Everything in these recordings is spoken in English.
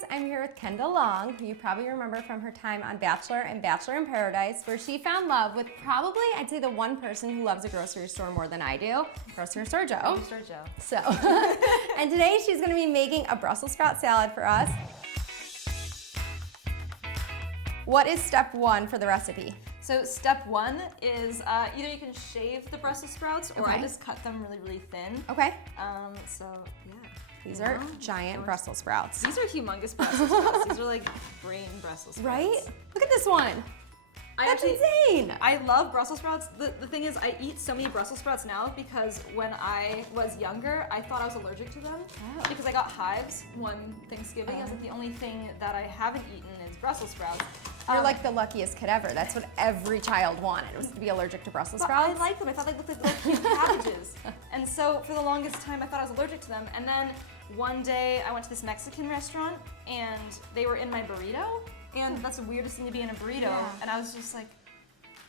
guys, I'm here with Kendall Long, who you probably remember from her time on Bachelor and Bachelor in Paradise, where she found love with probably, I'd say, the one person who loves a grocery store more than I do, Grocery Store Joe. Grocery Store Joe. So, and today she's gonna be making a Brussels sprout salad for us. What is step one for the recipe? So step one is either you can shave the Brussels sprouts or Okay. I just cut them really, really thin. Okay. So yeah. These are giant Brussels sprouts. These are humongous Brussels sprouts. These are like brain Brussels sprouts. Right? Look at this one. That's insane. I love Brussels sprouts. The thing is, I eat so many Brussels sprouts now because when I was younger, I thought I was allergic to them because I got hives one Thanksgiving. I was like, the only thing that I haven't eaten is Brussels sprouts. You're like the luckiest kid ever. That's what every child wanted, was to be allergic to Brussels sprouts. I liked them. I thought they looked like little cute cabbages. And so for the longest time, I thought I was allergic to them. And then one day, I went to this Mexican restaurant, and they were in my burrito. And that's the weirdest thing to be in a burrito. Yeah. And I was just like,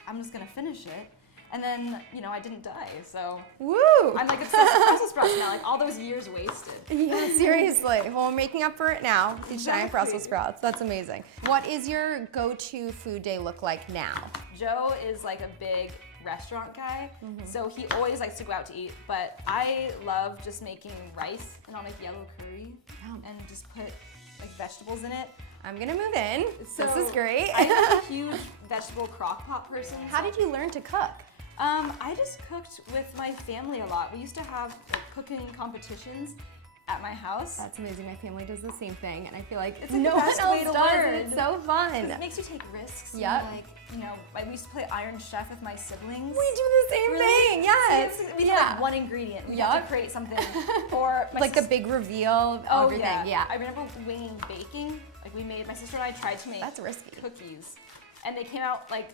I'm just gonna finish it. And then, you know, I didn't die, so. Woo! I'm like obsessed with Brussels sprouts now, like all those years wasted. Yeah, seriously. Well, we're making up for it now. These giant Exactly. Brussels sprouts. That's amazing. What is your go-to food day look like now? Joe is like a big restaurant guy, so he always likes to go out to eat, but I love just making rice and I'll make yellow curry and just put like vegetables in it. I'm gonna move in. So this is great. I'm a huge vegetable crock pot person. How did you learn to cook? I just cooked with my family a lot. We used to have like, cooking competitions at my house. That's amazing. My family does the same thing, and I feel like It's like no the one best else way to does, learn. and it's so fun. It makes you take risks. Yep. And, like, you know, like we used to play Iron Chef with my siblings. We do the same thing, yes. So we did like one ingredient. We had to create something. Or my like the big reveal of everything. Yeah. I remember winging baking. Like we made, my sister and I tried to make That's risky. cookies. And they came out like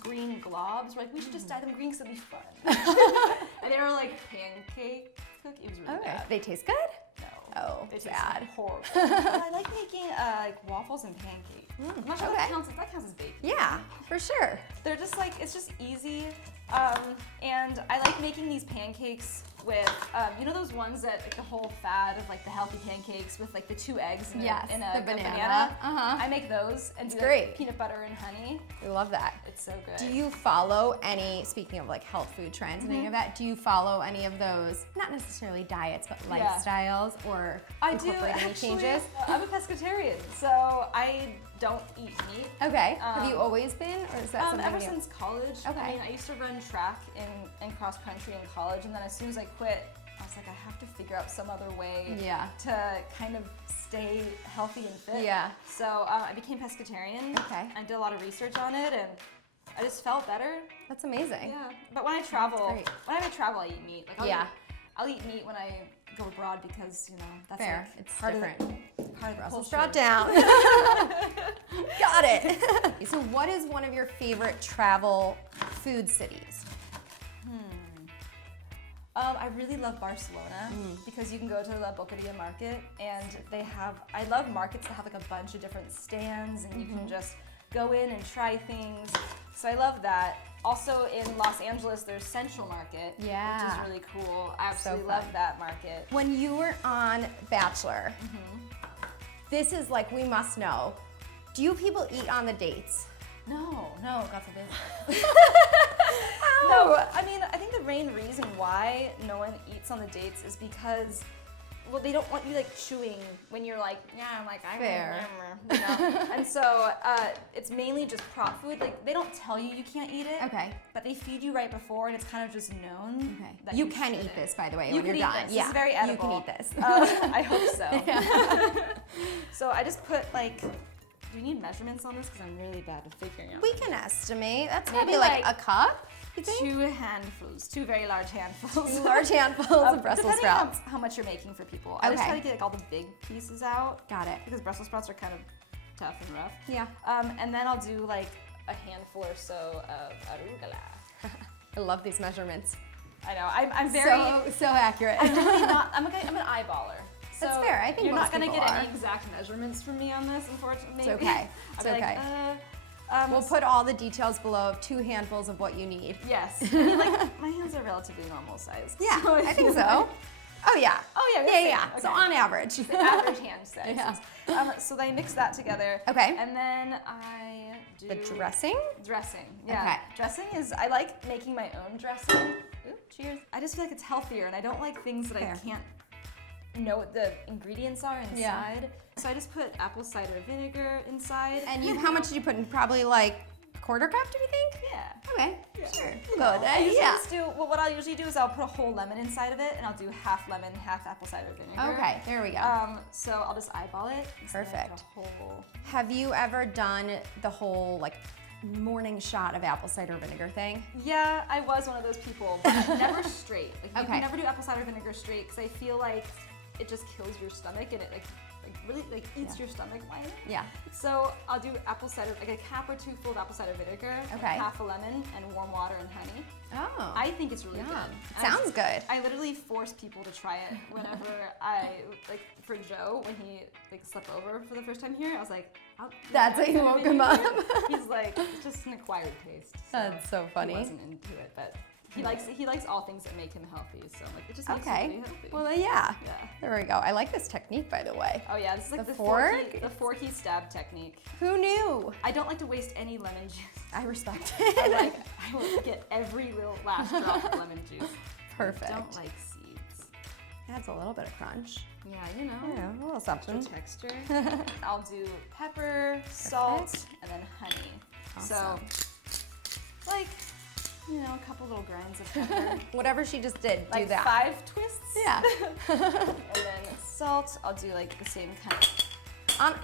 green globs. We're like, we should just dye them green because it'll be fun. And they were like pancake cookies. It was really bad. They taste good? No. Oh, It tastes bad. horrible. But I like making like waffles and pancakes. I'm not sure okay. that counts as baking. Yeah, for sure. They're just like, it's just easy. And I like making these pancakes with, you know those ones that, like the whole fad of like the healthy pancakes with like the 2 eggs in Yes, a the banana. banana? Uh-huh. I make those and do like, great. peanut butter and honey. We love that. It's so good. Do you follow any, speaking of like health food trends and any of that, do you follow any of those, not necessarily diets, but lifestyles or I do, incorporate any actually. changes? I'm a pescatarian, so I don't eat meat. Okay. Have you always been, or is that something Ever new? since college. Okay. I mean, I used to run track and cross country in college, and then as soon as I quit, I was like, I have to figure out some other way to kind of stay healthy and fit. Yeah. So I became pescatarian. Okay. I did a lot of research on it, and I just felt better. That's amazing. Yeah. But when I travel, great. I eat meat. Like I'll eat meat when I go abroad because you know that's Fair. like It's part different. of the Brussels culture. sprout down. Got it. So what is one of your favorite travel food cities? I really love Barcelona because you can go to La Boqueria market and I love markets that have like a bunch of different stands and you can just go in and try things. So I love that. Also in Los Angeles, there's Central Market, which is really cool. I absolutely love that market. When you were on Bachelor, this is like, we must know, do people eat on the dates? No, God forbid. How? No, I mean, I think the main reason why no one eats on the dates is because, well, they don't want you like chewing when you're like, I'm Fair. you know? And so it's mainly just prop food. Like they don't tell you can't eat it. Okay. But they feed you right before, and it's kind of just known. Okay. That You can shouldn't. eat this, by the way, You when can you're eat done. this. Yeah. This is very edible. You can eat this. I hope so. So I just put like. Do you need measurements on this? Because I'm really bad at figuring out. We can estimate. That's Maybe maybe like a like cup, you think? 2 handfuls, 2 very large handfuls. 2 large handfuls of Brussels depending sprouts. on how much you're making for people. I just try to get like all the big pieces out. Got it. Because Brussels sprouts are kind of tough and rough. Yeah. And then I'll do like a handful or so of arugula. I love these measurements. I know. I'm very so accurate. I'm really not. I'm an eyeballer. So That's fair. I think you're most not gonna people get are. any exact measurements from me on this, unfortunately. It's okay. It's I'll be okay. Like, We'll put all the details below of 2 handfuls of what you need. Yes. I mean, like my hands are relatively normal size. Yeah, so I think so. Oh yeah. Oh yeah. Yeah. Okay. So on average. The average hand size. Yeah. So I mix that together. Okay. And then I do The dressing? Dressing. Yeah. Okay. Dressing is I like making my own dressing. Ooh, cheers. I just feel like it's healthier, and I don't like things that Fair. I can't know what the ingredients are inside. Yeah. So I just put apple cider vinegar inside. And how much did you put in? Probably like a quarter cup, do you think? Yeah. Okay, sure. You Good. know, I usually Yeah. just do, well, what I'll usually do is I'll put a whole lemon inside of it, and I'll do half lemon, half apple cider vinegar. Okay, there we go. So I'll just eyeball it. So then I Perfect. put a whole. Have you ever done the whole like morning shot of apple cider vinegar thing? Yeah, I was one of those people, but never straight. Like you Okay. can never do apple cider vinegar straight because I feel like it just kills your stomach and it like really like eats your stomach line. Yeah. So I'll do apple cider, like a cup or two full of apple cider vinegar, and Okay. half a lemon, and warm water and honey. Oh. I think it's really Yum. good. Sounds good. I literally force people to try it whenever like for Joe when he like slept over for the first time here. I was like, That's how you woke him up. He's like, it's just an acquired taste. So That's so funny. He wasn't into it, but he likes all things that make him healthy. So I'm like, it just makes him Okay. really healthy. Well, yeah. Yeah. There we go. I like this technique, by the way. Oh yeah, this is like The the fork? forky stab technique. Who knew? I don't like to waste any lemon juice. I respect I it. I will get every little last drop of lemon juice. Perfect. I don't like seeds. Adds a little bit of crunch. Yeah, you know. Yeah, a little something. Texture. I'll do pepper, salt, and then honey. Awesome. So, like, you know, a couple little grinds of pepper. Whatever she just did, Like do that. 5 twists. Yeah. And then salt, I'll do like the same kind of.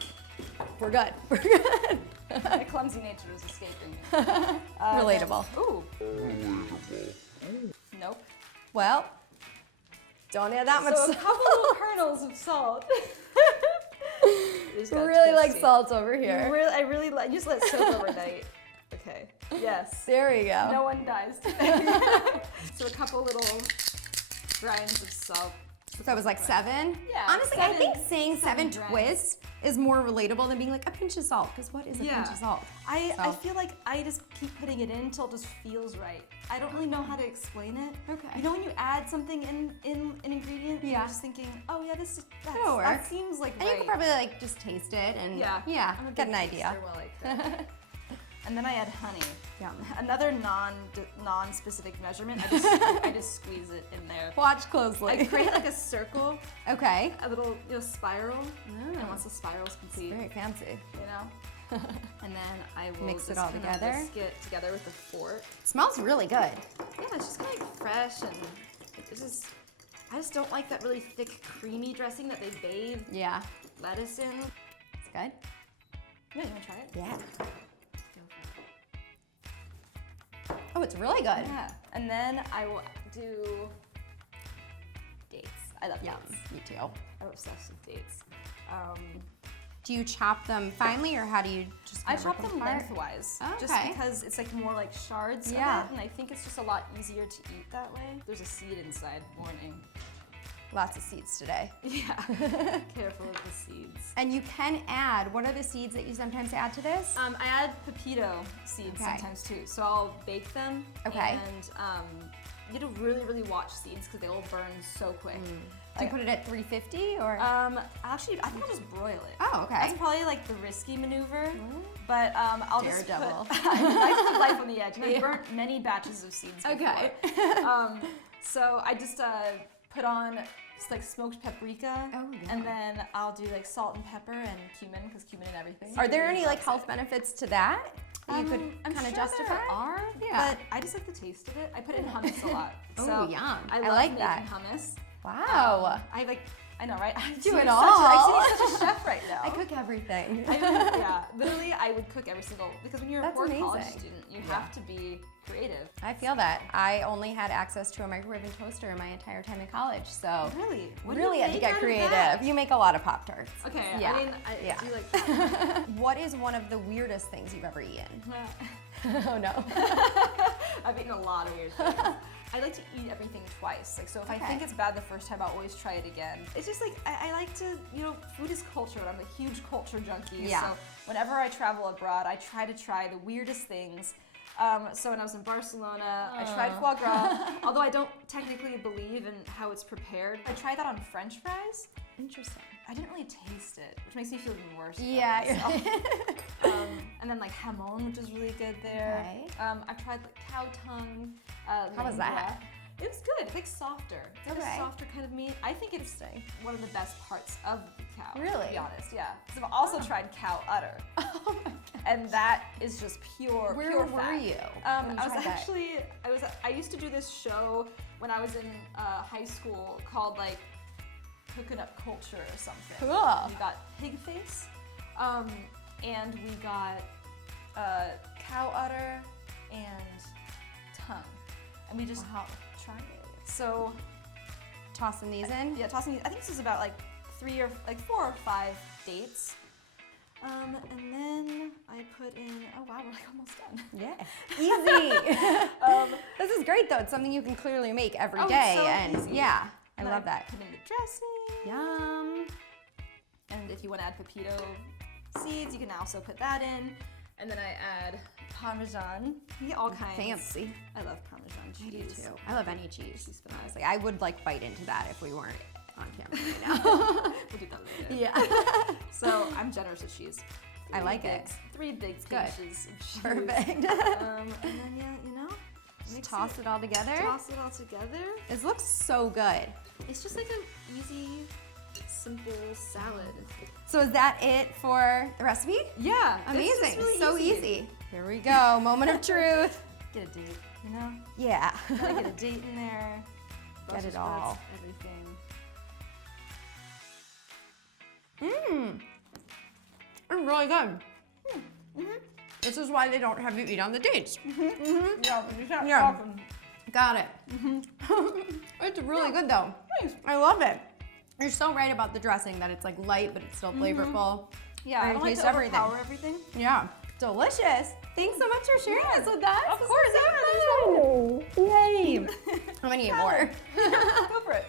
We're good. We're good. My clumsy nature is escaping me. Relatable. Ooh. Nope. Well, don't add that much So a salt. couple little kernels of salt. We really like salt over here. I really like. You just let it soak overnight. Okay. Yes. There we go. No one dies today. So a couple little grinds of salt. So it was like 7? Yeah, Honestly, I 7 think saying 7 grinds. twists is more relatable than being like a pinch of salt. Because what is a pinch of salt? I So- feel like I just keep putting it in until it just feels right. I don't really know how to explain it. Okay. You know when you add something in an ingredient, Yeah. you're just thinking, oh yeah, That'll that work. seems like And right. you can probably like just taste it and I'm a get big an idea. taster, well, like that. And then I add honey. Yum. Another non-specific measurement. I just squeeze it in there. Watch closely. I create like a circle, Okay. a little spiral, Oh. and once the spiral's complete, Very fancy. you know. And then I will Mix it just all kinda together. whisk it together with a fork. Smells really good. Yeah, it's just kind of like fresh and it's just. I just don't like that really thick, creamy dressing that they bathe Yeah. lettuce in. It's good. Yeah, you wanna try it? Yeah. Go for it. Oh, it's really good. Yeah, and then I will do dates. I love Yum. dates. Me too. I'm obsessed with dates. Do you chop them finely or how do you just I kind of chop rip them apart? lengthwise, Oh, just okay. because it's like more like shards Yeah. of it, and I think it's just a lot easier to eat that way. There's a seed inside. Warning. Lots of seeds today. Yeah. Careful with the seeds. And you can add, what are the seeds that you sometimes add to this? I add pepito seeds Okay. sometimes too, so I'll bake them. Okay. And you have to really, really watch seeds because they will burn so quick. Do you put it at 350 or? Actually, I think I'll just broil it. Oh, okay. That's probably like the risky maneuver, but I'll just put. Daredevil. I put life on the edge, and I've burnt many batches of seeds before. Okay. So I just put on just like smoked paprika, Oh, yeah. and then I'll do like salt and pepper and cumin because cumin and everything. Are there really any like helps health it. benefits to that? That you could I'm kind of sure justify? there are, Yeah. but I just like the taste of it. I put it in hummus a lot. Oh, So yum. I I love like making that. hummus. Wow. I know, right? I Do see it you all. I see you such a chef right now. I cook everything. Yeah, literally, I would cook every single because when you're a That's poor college amazing. student, you have to be creative. I feel that. I only had access to a microwave and toaster my entire time in college, so Really? What really do you had to make get out of creative. that? You make a lot of Pop-Tarts. Okay, Yeah. I mean, I Yeah. do like that. What is one of the weirdest things you've ever eaten? Oh no. I've eaten a lot of weird things. I like to eat everything twice. Like, so if I Okay. think it's bad the first time, I'll always try it again. It's just like, I like to, food is culture, and I'm a huge culture junkie. Yeah. So whenever I travel abroad, I try to try the weirdest things. So when I was in Barcelona, I tried foie gras, although I don't technically believe in how it's prepared. I tried that on French fries. Interesting. I didn't really taste it, which makes me feel even worse. Yeah. And then like hamon, which is really good there. Okay. I've tried like cow tongue. How was that? It was good. It's like softer. It's like Okay. a softer kind of meat. I think it's one of the best parts of the cow. Really? To be honest, yeah. Because I've also tried cow udder. Oh my God. And that is just pure, Where pure were fat. you? I used to do this show when I was in high school called like Cooking Up Culture or something. Cool. We got pig face, and we got cow udder and tongue, and we just tried it. So Tossing these in? yeah, tossing. I think this is about like 4 or 5 dates. And then I put in, oh wow, we're like almost done. Yeah. Easy. This is great though. It's something you can clearly make every day. It's so And easy. yeah, I And love that. Put in the dressing. Yum. And if you want to add pepito seeds, you can also put that in. And then I add Parmesan. You get all kinds. Fancy. I love Parmesan cheese. I do too. I love any cheese. She's phenomenal. Honestly, I would like bite into that if we weren't on camera right now. We'll do that later. Yeah. So I'm generous with cheese. I like it. 3 big Good. pinches of cheese. Perfect. And then yeah, you know, Just mix toss it all together. Toss it all together. This looks so good. It's just like an easy, simple salad. So is that it for the recipe? Yeah, Amazing. So easy. Here we go. Moment of truth. Get a date, you know? Yeah. Gotta get a date in there. Get it Brussels all. sprouts, everything. Mmm. It's really good. This is why they don't have you eat on the dates. Yeah, you can't Yeah. talk and- Got it. It's really good though. Thanks. I love it. You're so right about the dressing that it's like light, but it's still flavorful. Yeah, I And don't like taste to everything. overpower everything. Yeah. Delicious. Thanks so much for sharing this with us. Of This course, is so fun. Yay. I'm gonna eat more. Go for it.